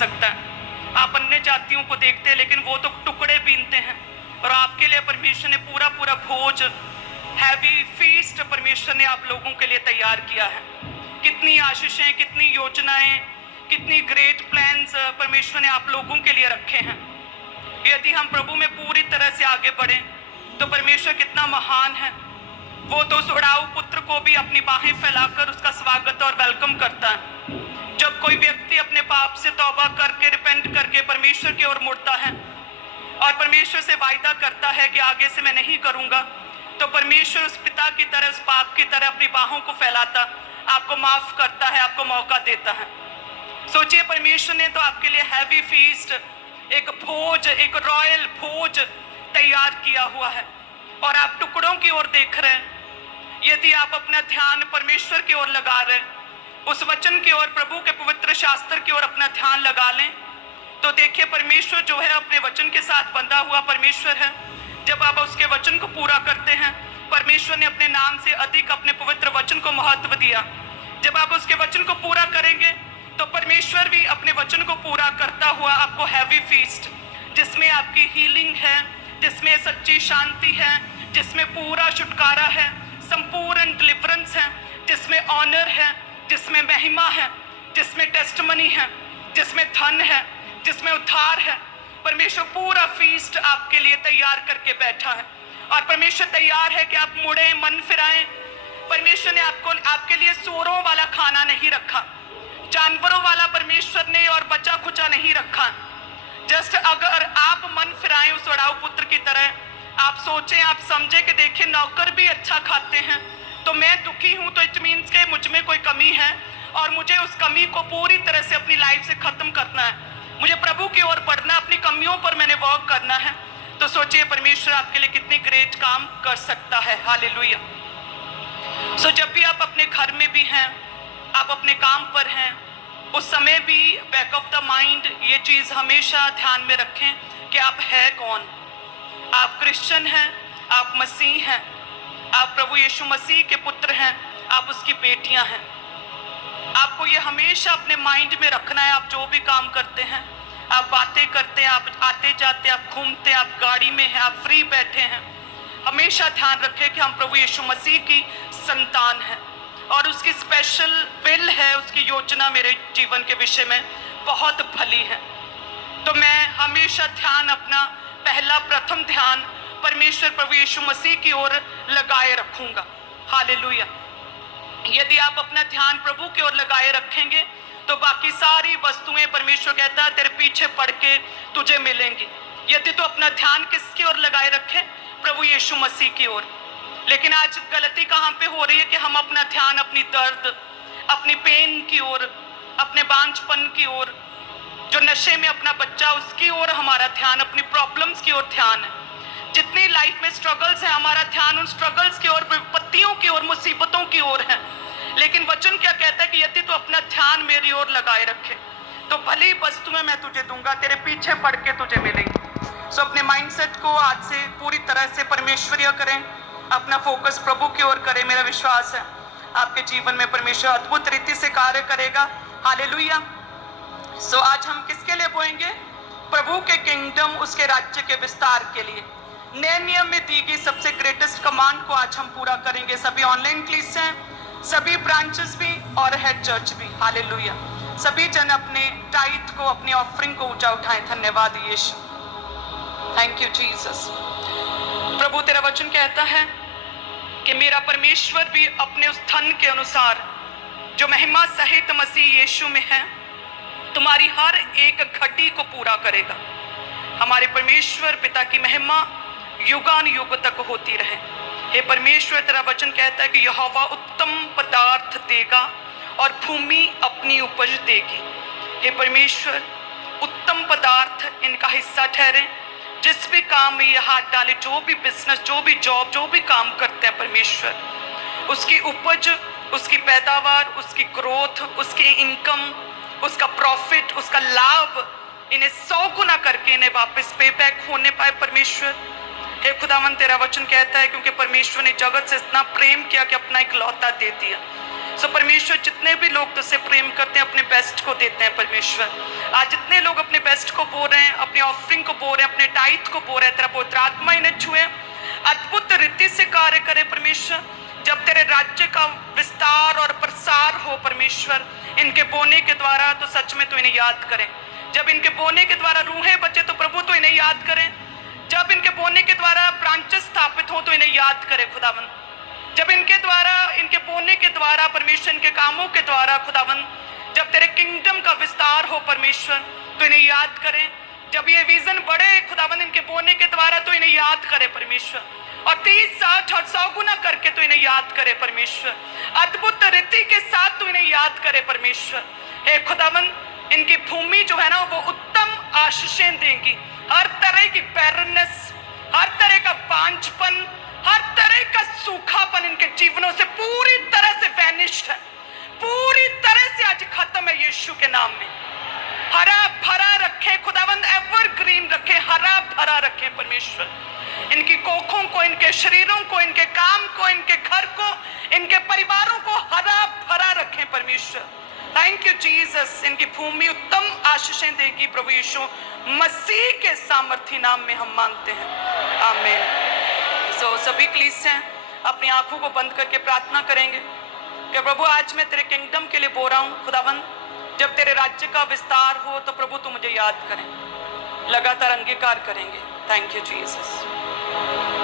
सकता है। आप अन्य जातियों को देखते हैं लेकिन वो तो टुकड़े बीनते हैं, और आपके लिए परमेश्वर ने पूरा पूरा भोज, हैवी फीस्ट परमेश्वर ने आप लोगों के लिए तैयार किया है। कितनी आशीषें, कितनी योजनाएं, कितनी ग्रेट प्लान्स परमेश्वर ने आप लोगों के लिए रखे हैं। यदि हम प्रभु में पूरी तरह से आगे बढ़े तो परमेश्वर कितना महान है। वो तो उस उड़ाऊ पुत्र को भी अपनी बाहें फैलाकर उसका स्वागत और वेलकम करता है। जब कोई व्यक्ति अपने पाप से तौबा करके, रिपेंट करके परमेश्वर की ओर मुड़ता है और परमेश्वर से वायदा करता है कि आगे से मैं नहीं करूंगा, तो परमेश्वर उस पिता की तरह, उस बाप की तरह अपनी बाहों को फैलाता, आपको माफ करता है, आपको मौका देता है। सोचिए, परमेश्वर ने तो आपके लिए हैवी फीस्ट, एक भोज, एक रॉयल भोज तैयार किया हुआ है, और आप टुकड़ों की ओर देख रहे हैं। यदि आप अपना ध्यान परमेश्वर की ओर लगा रहे, उस वचन की ओर, प्रभु के पवित्र शास्त्र की ओर अपना ध्यान लगा लें, तो देखिए परमेश्वर जो है अपने वचन के साथ बंधा हुआ परमेश्वर है। जब आप उसके वचन को पूरा करते हैं, परमेश्वर ने अपने नाम से अधिक अपने पवित्र वचन को महत्व दिया। जब आप उसके वचन को पूरा करेंगे तो परमेश्वर भी अपने वचन को पूरा करता हुआ आपको हैवी फीस्ट, जिसमें आपकी हीलिंग है, जिसमें सच्ची शांति है, जिसमें पूरा छुटकारा है, संपूर्ण डिलीवरेंस है, जिसमें ऑनर है, जिसमें महिमा है, जिसमें टेस्टमनी है, जिसमें धन है, जिसमें उद्धार है। परमेश्वर पूरा फीस्ट आपके लिए तैयार करके बैठा है, और परमेश्वर तैयार है कि आप मुड़े, मन फिराएं। परमेश्वर ने आपके लिए सूरों वाला खाना नहीं रखा, जानवरों वाला परमेश्वर ने और बचा खुचा नहीं रखा। जस्ट अगर आप मन फिराएं उस उड़ाऊ पुत्र की तरह, आप सोचें, आप समझे कि देखिए नौकर भी अच्छा खाते हैं, तो मैं दुखी हूं, तो इट मीन्स के मुझ में कोई कमी है और मुझे उस कमी को पूरी तरह से अपनी लाइफ से खत्म करना है। मुझे प्रभु की ओर बढ़ना, अपनी कमियों पर मैंने वर्क करना है। तो सोचिए परमेश्वर आपके लिए कितनी ग्रेट काम कर सकता है। हालेलुया। सो जब भी आप अपने घर में भी हैं, आप अपने काम पर हैं, उस समय भी बैक ऑफ द माइंड ये चीज़ हमेशा ध्यान में रखें कि आप है कौन। आप क्रिश्चियन हैं, आप मसीह हैं, आप प्रभु यीशु मसीह के पुत्र हैं, आप उसकी बेटियां हैं। आपको ये हमेशा अपने माइंड में रखना है। आप जो भी काम करते हैं, आप बातें करते हैं, आप आते जाते, आप घूमते, आप गाड़ी में हैं, आप फ्री बैठे हैं, हमेशा ध्यान रखें कि हम प्रभु यीशु मसीह की संतान हैं, और उसकी स्पेशल विल है, उसकी योजना मेरे जीवन के विषय में बहुत भली है। तो मैं हमेशा ध्यान, अपना पहला प्रथम ध्यान परमेश्वर प्रभु यीशु मसीह की ओर लगाए रखूंगा। हालेलुया। यदि आप अपना ध्यान प्रभु की ओर लगाए रखेंगे तो बाकी सारी वस्तुएं, परमेश्वर कहता है, तेरे पीछे पड़ के तुझे मिलेंगी। यदि तो अपना ध्यान किसकी ओर लगाए रखें? प्रभु यीशु मसीह की ओर। लेकिन आज गलती कहाँ पे हो रही है कि हम अपना ध्यान अपनी दर्द, अपनी पेन की ओर, अपने बांझपन की ओर, जो नशे में अपना बच्चा, उसकी ओर हमारा ध्यान, अपनी प्रॉब्लम्स की ओर ध्यान है। जितनी लाइफ में स्ट्रगल्स हैं, हमारा ध्यान उन स्ट्रगल्स की ओर, विपत्तियों की ओर, मुसीबतों की ओर है। लेकिन वचन क्या कहता है कि यदि तू अपना ध्यान मेरी ओर लगाए रखे तो भली वस्तुएं मैं तुझे दूंगा, तेरे पीछे पड़ के तुझे मिलेंगी। सो अपने माइंडसेट को आज से पूरी तरह से परमेश्वरीय करें, अपना फोकस प्रभु की ओर करें। मेरा विश्वास है आपके जीवन में परमेश्वर अद्भुत रीति से कार्य करेगा। हालेलुया। सो आज हम किसके लिए बोएंगे? प्रभु के किंगडम, उसके राज्य के विस्तार के लिए। नए नियम में दी गई सबसे ग्रेटेस्ट कमांड को आज हम पूरा करेंगे। सभी ऑनलाइन क्लास हैं, सभी ब्रांचेस भी और हेड चर्च भी। हालेलुया। सभी जन अपने टाइट को, अपनी ऑफरिंग को ऊंचा उठाएं। धन्यवाद यीशु, थैंक यू जीसस। प्रभु तेरा वचन कहता है कि मेरा परमेश्वर भी अपने उस धन के अनुसार जो महिमा सहित मसीह यीशु में है, तुम्हारी हर एक घटी को पूरा करेगा। हमारे परमेश्वर पिता की महिमा युगान युग तक होती रहे। हे परमेश्वर, तेरा वचन कहता है कि यहोवा उत्तम पदार्थ देगा और भूमि अपनी उपज देगी। हे परमेश्वर, उत्तम पदार्थ इनका हिस्सा ठहरे। जिस भी काम में ये हाथ डाले, जो भी बिजनेस, जो भी जॉब, जो भी काम करते हैं परमेश्वर, उसकी उपज, उसकी पैदावार, उसकी ग्रोथ, उसकी इनकम, उसका प्रॉफिट, उसका लाभ इन्हें 100 गुना करके इन्हें वापस पे बैक होने पाए परमेश्वर। हे खुदावन, तेरा वचन कहता है क्योंकि परमेश्वर ने जगत से इतना प्रेम किया कि अपना इकलौता दे दिया। सो परमेश्वर जितने भी लोग तुझसे प्रेम करते हैं अपने बेस्ट को देते हैं परमेश्वर, आज जितने लोग अपने बेस्ट को बो रहे हैं, अपने ऑफरिंग को बो रहे हैं, अपने टाइट को बो रहे हैं, तेरा पवित्र आत्मा इन्हें छुए, अद्भुत रीति से कार्य करे परमेश्वर। जब तेरे राज्य का विस्तार और प्रसार हो परमेश्वर इनके बोने के द्वारा, तो सच में तो इन्हें याद करें। जब इनके बोने के द्वारा रूहें बचे तो प्रभु तो इन्हें याद करें। जब इनके बोने के द्वारा ब्रांचेस स्थापित हो तो इन्हें याद करे खुदावन। जब इनके द्वारा, इनके बोने के द्वारा परमेश्वर, इनके कामों के द्वारा खुदावन, जब तेरे किंगडम का विस्तार हो परमेश्वर तो इन्हें याद करें। जब ये विजन बढ़े खुदावन इनके बोने के द्वारा तो इन्हें याद करे परमेश्वर, और 30, 60 और 100 गुना करके तो इन्हें याद करे परमेश्वर, अद्भुत रीति के साथ तो इन्हें याद करे परमेश्वर। हे खुदावन, इनकी भूमि जो है ना वो उत्तम आशीषें देंगी। हर तरह की बैरनेस, हर तरह का बांझपन, हर तरह का सूखापन इनके जीवनों से पूरी तरह से वैनिश्ड है, पूरी तरह से आज खत्म है यीशु के नाम में। हरा भरा रखे खुदावंद, एवरग्रीन रखे, हरा भरा रखे परमेश्वर। इनकी कोखों को, इनके शरीरों को, इनके काम को, इनके घर को, इनके परिवारों को हरा भरा रखें परमेश्वर। Thank you Jesus. इनकी भूमि उत्तम आशीषें देगी प्रभु यीशु मसीह के सामर्थी नाम में हम मांगते हैं, आमीन। सो सभी कलीसियां अपनी आंखों को बंद करके प्रार्थना करेंगे कि प्रभु आज मैं तेरे किंगडम के लिए बो रहा हूँ खुदावन। जब तेरे राज्य का विस्तार हो तो प्रभु तू मुझे याद करें। लगातार अंगीकार करेंगे। Thank you Jesus.